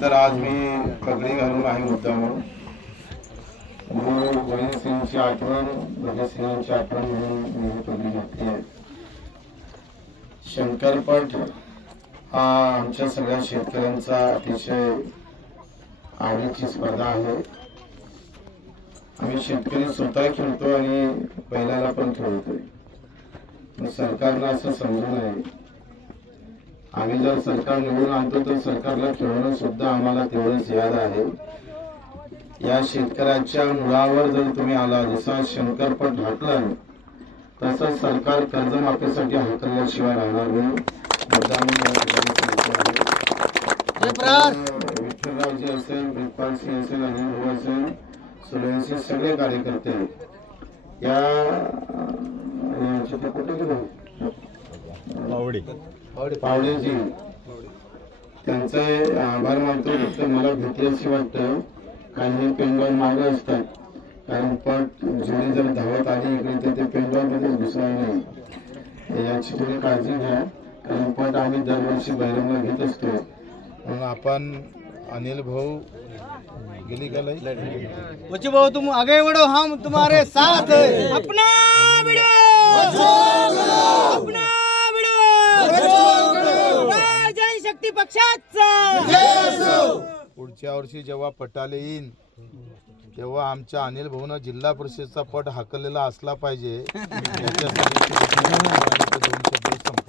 तर आज मी पगडी घालून आहे मुद्दाम गोविंदसिंगची आठवण भगतसिंगांची आठवण म्हणून मी पगडी घातली आहे. शंकरपट हा आमच्या सगळ्या शेतकऱ्यांचा अतिशय आवडीची स्पर्धा आहे. आम्ही शेतकरी स्वतः खेळतो आणि बैलाला पण खेळतोय. सरकारला असं समजू नये, आम्ही जर सरकार निवडून आणतो तर सरकारला खेळवणं सुद्धा आम्हाला तेवढंच याद आहे. या शेतकऱ्याच्या मुळावर जर तुम्ही आला, जसा शंकरपट हाकला तसं सरकार कर्जमाफीसाठी हाकलल्याशिवाय राहणार नाही. विठ्ठलरावजी असेल, ब्रिजपालसिंग असेल, अनिल भाऊ असेल, सुलभसिंग सगळे कार्यकर्ते या पावडेजी त्यांचे आभार मानतो. फक्त मला भीती अशी वाटतं काही पेंडॉल मागे असतात, कारण पट जोडी जर धावत आली इकडे तर ते पेंडॉल मध्ये घुसणार नाही. याची थोडी काळजी घ्या, कारण पट आम्ही दरवर्षी बैरंगला घेत असतो. म्हणून आपण अनिल भाऊ गेली गेला बच्चे भाऊ तुम आगे बढ़ो, हम तुम्हारे साथ हैं. अपना शक्ती पक्षाचा. पुढच्या वर्षी जेव्हा पटाले येईन तेव्हा आमच्या अनिल भाऊनं जिल्हा परिषदचा पट हाकललेला असला पाहिजे. याच्यासाठी 2 शब्द